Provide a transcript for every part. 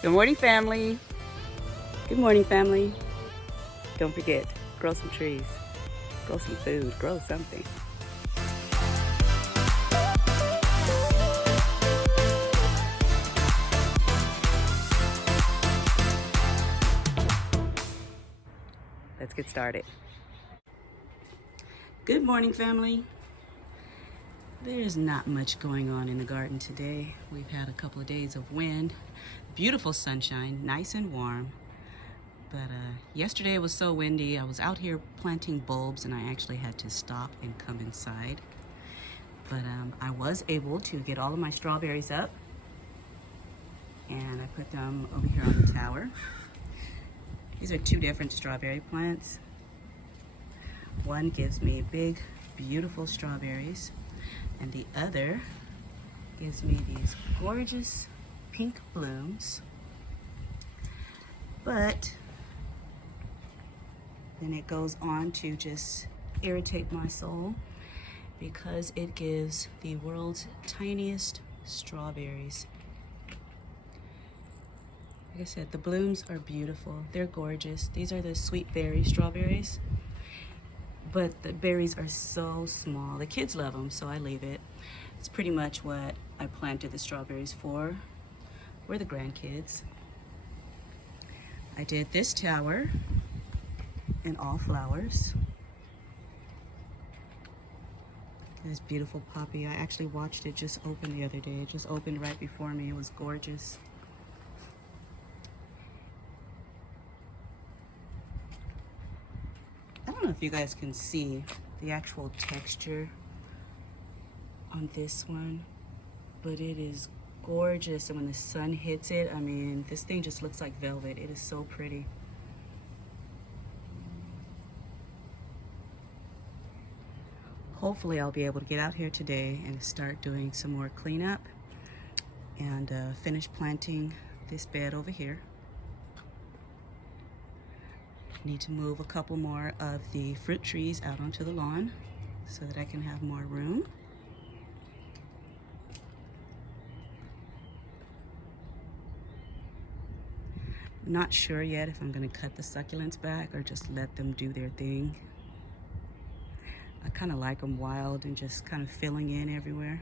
Good morning, family. Good morning, family. Don't forget, grow some trees, grow some food, grow something. Let's get started. Good morning, family. There's not much going on in the garden today. We've had a couple of days of wind, beautiful sunshine, nice and warm. But yesterday it was so windy. I was out here planting bulbs and I actually had to stop and come inside. But I was able to get all of my strawberries up and I put them over here on the tower. These are two different strawberry plants. One gives me big, beautiful strawberries, and the other gives me these gorgeous pink blooms. But then it goes on to just irritate my soul because it gives the world's tiniest strawberries. Like I said, the blooms are beautiful. They're gorgeous. These are the sweet berry strawberries, but the berries are so small. The kids love them, so I leave it. It's pretty much what I planted the strawberries for. We're the grandkids. I did this tower in all flowers. This beautiful poppy. I actually watched it just open the other day. It just opened right before me. It was gorgeous. I don't know if you guys can see the actual texture on this one, but it is gorgeous. And when the sun hits it, I mean, this thing just looks like velvet. It is so pretty. Hopefully I'll be able to get out here today and start doing some more cleanup and finish planting this bed over here. Need to move a couple more of the fruit trees out onto the lawn so that I can have more room. Not sure yet if I'm going to cut the succulents back or just let them do their thing. I kind of like them wild and just kind of filling in everywhere.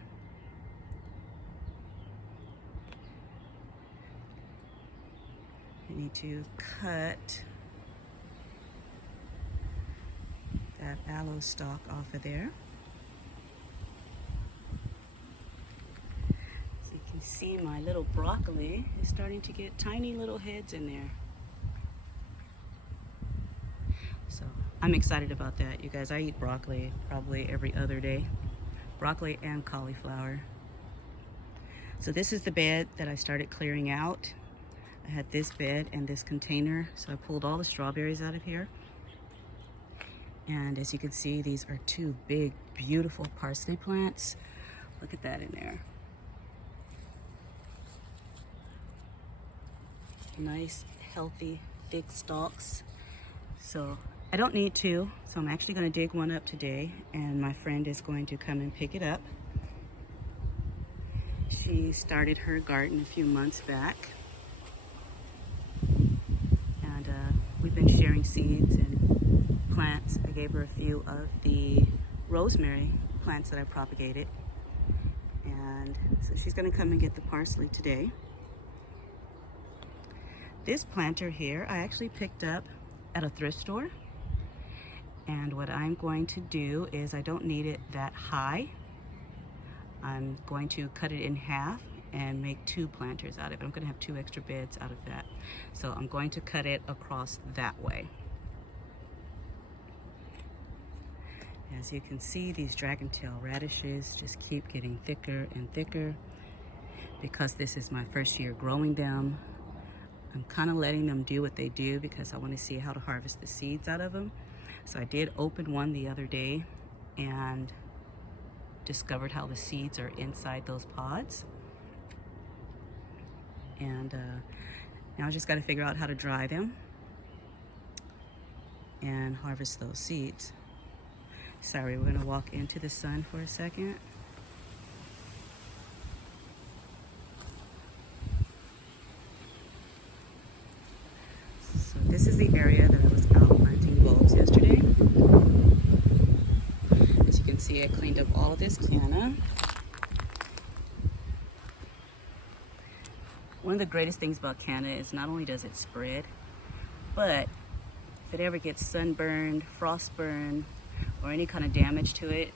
I need to cut that aloe stalk off of there. So you can see my little broccoli is starting to get tiny little heads in there. So I'm excited about that, you guys. I eat broccoli probably every other day. Broccoli and cauliflower. So this is the bed that I started clearing out. I had this bed and this container, so I pulled all the strawberries out of here. And as you can see, these are two big, beautiful parsley plants. Look at that in there. Nice, healthy, thick stalks. So I don't need to, so I'm actually going to dig one up today, and my friend is going to come and pick it up. She started her garden a few months back, and we've been sharing seeds and plants. I gave her a few of the rosemary plants that I propagated, and so she's going to come and get the parsley today. This planter here I actually picked up at a thrift store, and what I'm going to do is, I don't need it that high. I'm going to cut it in half and make two planters out of it. I'm going to have two extra beds out of that, so I'm going to cut it across that way. As you can see, these dragon tail radishes just keep getting thicker and thicker. Because this is my first year growing them, I'm kind of letting them do what they do because I want to see how to harvest the seeds out of them. So I did open one the other day and discovered how the seeds are inside those pods. And now I just got to figure out how to dry them and harvest those seeds. Sorry, we're going to walk into the sun for a second. So this is the area that I was out planting bulbs yesterday. As you can see, I cleaned up all of this canna. One of the greatest things about canna is not only does it spread, but if it ever gets sunburned, frostburned, or any kind of damage to it,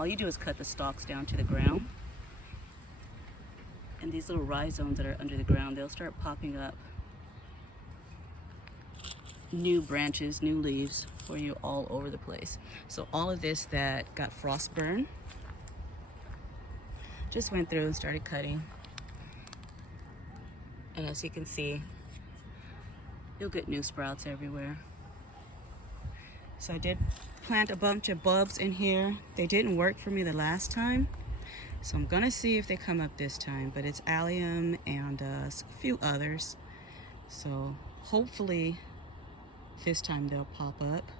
all you do is cut the stalks down to the ground. And these little rhizomes that are under the ground, they'll start popping up new branches, new leaves for you all over the place. So all of this that got frostburn, just went through and started cutting. And as you can see, you'll get new sprouts everywhere. So I did plant a bunch of bulbs in here. They didn't work for me the last time, so I'm gonna see if they come up this time. But it's allium and a few others. So hopefully this time they'll pop up.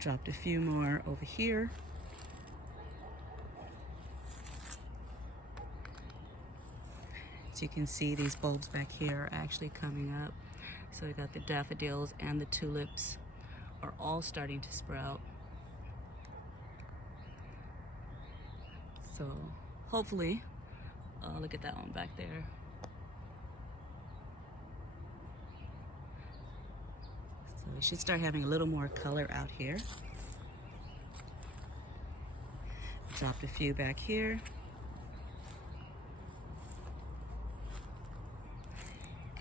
Dropped a few more over here. As you can see, these bulbs back here are actually coming up. So we got the daffodils and the tulips are all starting to sprout. So hopefully, look at that one back there. So we should start having a little more color out here. Dropped a few back here.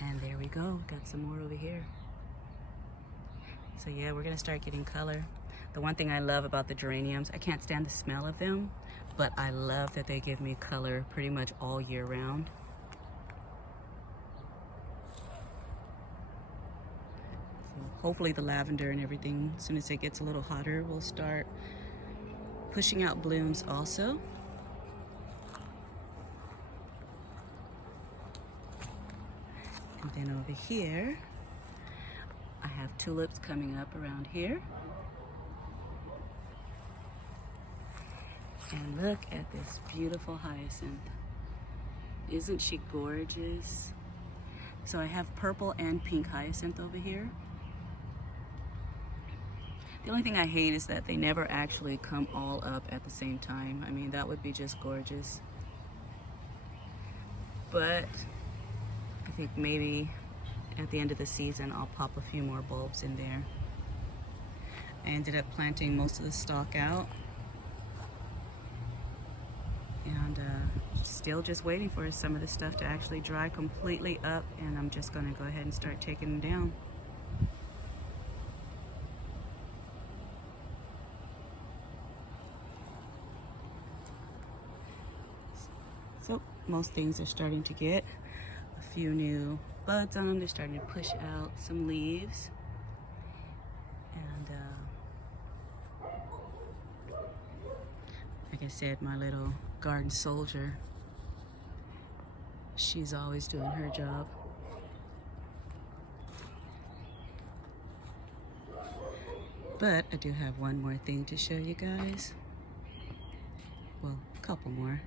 And there we go, got some more over here. So yeah, we're gonna start getting color. The one thing I love about the geraniums, I can't stand the smell of them, but I love that they give me color pretty much all year round. So hopefully the lavender and everything, as soon as it gets a little hotter, will start pushing out blooms also. And then over here, I have tulips coming up around here. And look at this beautiful hyacinth. Isn't she gorgeous? So I have purple and pink hyacinth over here. The only thing I hate is that they never actually come all up at the same time. I mean, that would be just gorgeous. But I think maybe at the end of the season, I'll pop a few more bulbs in there. I ended up planting most of the stalk out. And still just waiting for some of the stuff to actually dry completely up, and I'm just gonna go ahead and start taking them down. So most things are starting to get a few new buds on them. They're starting to push out some leaves. And like I said, my little garden soldier, she's always doing her job. But I do have one more thing to show you guys. Well, a couple more.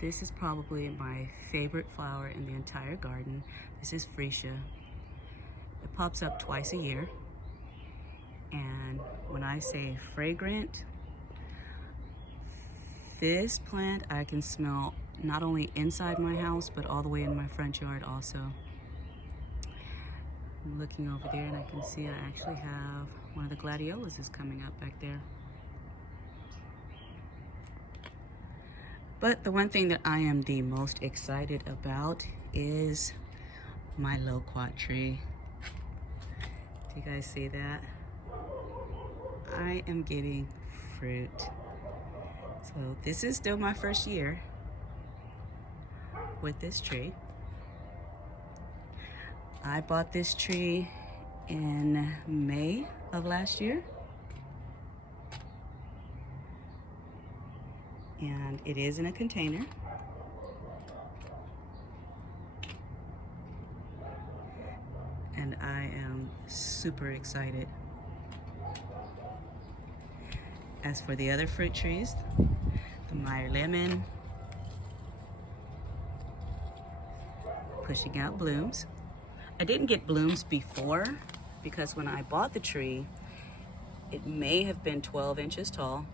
This is probably my favorite flower in the entire garden. This is freesia. It pops up twice a year. And when I say fragrant, this plant I can smell not only inside my house, but all the way in my front yard also. I'm looking over there and I can see I actually have one of the gladiolas is coming up back there. But the one thing that I am the most excited about is my loquat tree. Do you guys see that? I am getting fruit. So this is still my first year with this tree. I bought this tree in May of last year. And it is in a container. And I am super excited. As for the other fruit trees, the Meyer lemon, pushing out blooms. I didn't get blooms before because when I bought the tree, it may have been 12 inches tall,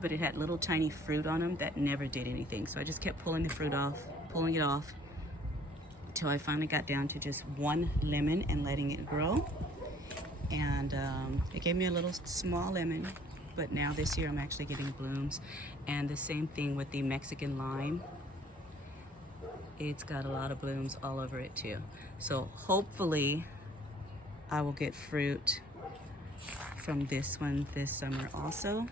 but it had little tiny fruit on them that never did anything. So I just kept pulling the fruit off, pulling it off, until I finally got down to just one lemon and letting it grow. And it gave me a little small lemon, but now this year I'm actually getting blooms. And the same thing with the Mexican lime. It's got a lot of blooms all over it too. So hopefully I will get fruit from this one this summer also.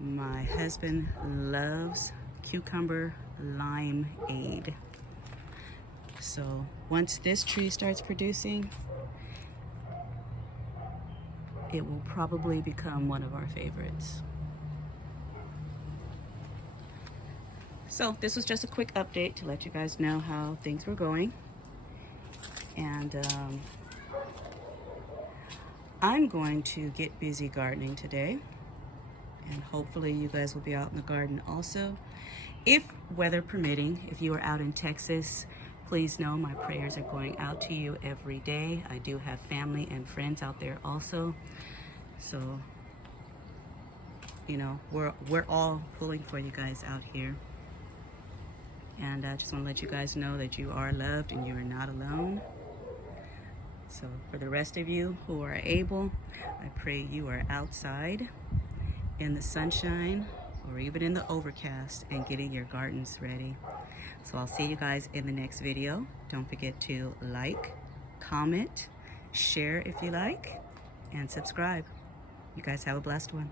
My husband loves cucumber limeade. So once this tree starts producing, it will probably become one of our favorites. So this was just a quick update to let you guys know how things were going. And I'm going to get busy gardening today. And hopefully you guys will be out in the garden also. If weather permitting, if you are out in Texas, please know my prayers are going out to you every day. I do have family and friends out there also. So, you know, we're all pulling for you guys out here. And I just want to let you guys know that you are loved and you are not alone. So for the rest of you who are able, I pray you are outside in the sunshine or even in the overcast and getting your gardens ready. So I'll see you guys in the next video. Don't forget to like, comment, share if you like, and subscribe. You guys have a blessed one.